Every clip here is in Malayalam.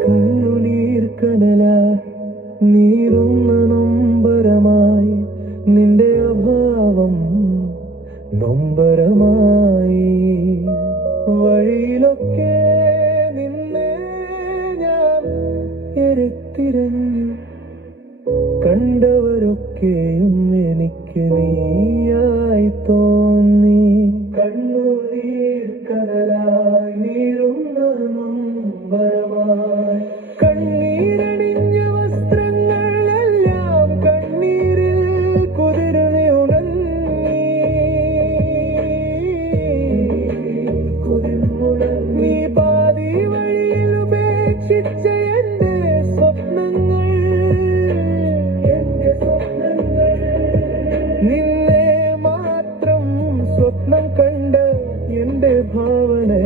കണ്ണുനീർ കനല നീറുന്ന നൊമ്പരമായി നിന്റെ അഭാവം നൊമ്പരമായി വഴിയിലൊക്കെ നിന്നെ ഞാൻ എരത്തിരഞ്ഞു കണ്ടവരൊക്കെയും എനിക്ക് നീയായി തോന്നി കണ്ണുനീർ കനലായി നീറുന്ന നൊമ്പരമായി കണ്ണീരണിഞ്ഞ വസ്ത്രങ്ങളെല്ലാം കണ്ണീരിൽ കുതിർന്ന് ഉണങ്ങി നീ പാതി വഴിയിൽ ഉപേക്ഷിച്ച എന്റെ സ്വപ്നങ്ങൾ നിന്നെ മാത്രം സ്വപ്നം കണ്ട എന്റെ ഭാവനയെല്ലാം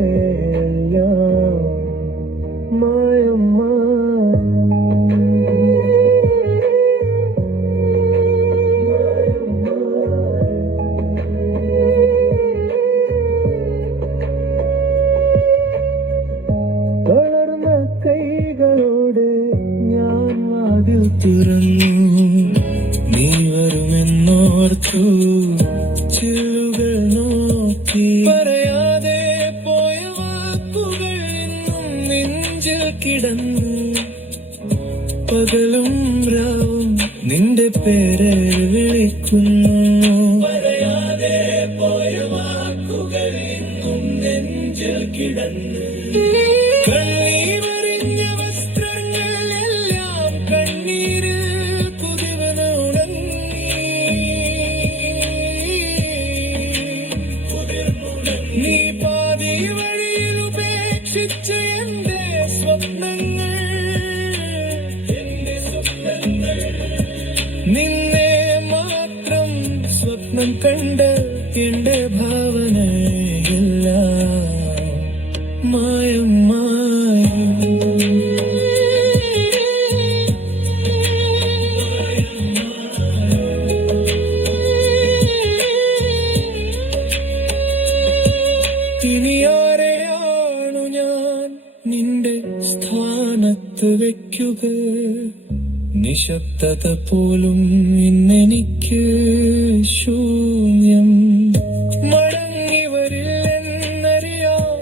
വളർന്ന കൈകളോട് ഞാൻ വാതിൽ തുറന്നു നീ വരുമെന്നോർത്തു ചില്ലുകൾ നോക്കി പറയാതെ പോയ വാക്കുകൾ ഇന്നും നെഞ്ചിൽ കിടന്നു പകലും രാവും നിന്റെ പേര് വിളിക്കുന്നു പറയാതെ പോയ വാക്കുകൾ ഇന്നും നെഞ്ചിൽ കിടന്നു കണ്ണീരണിഞ്ഞ വസ്ത്രങ്ങളെല്ലാം കണ്ണീരിൽ കുതിർന്ന് ഉണങ്ങി നീ പാതി വഴിയിൽ ഉപേക്ഷിച്ച എന്റെ സ്വപ്നങ്ങൾ നിന്നെ മാത്രം സ്വപ്നം കണ്ട എന്റെ ഭാവനയില്ല മായം ഇനിയാരെയാണു ഞാൻ നിന്റെ സ്ഥാനത്ത് വയ്ക്കുക നിശബ്ദത പോലും ഇന്നെനിക്ക് ശൂന്യം മടങ്ങി വരില്ലെന്നറിയാം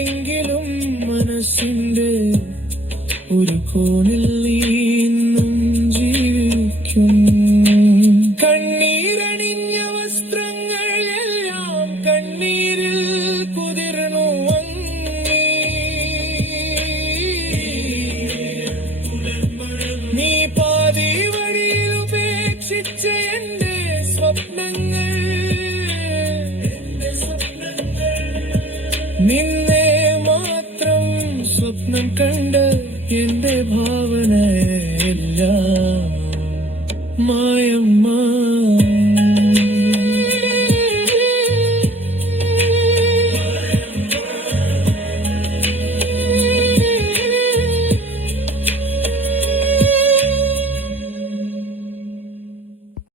എങ്കിലും മനസ്സിന്റെ ഒരു കോണിൽ ഇന്നും ജീവിക്കും കണ്ണീരണിഞ്ഞ വസ്ത്രങ്ങളെല്ലാം കണ്ണീരിൽ കുതിർന്നു വങ്ങി നീ പാതി വഴിയിൽ ഉപേക്ഷിച്ച എന്റെ സ്വപ്നങ്ങൾ നിന്നെ മാത്രം സ്വപ്നം കണ്ട എന്റെ ഭാവനയെല്ലാം മായം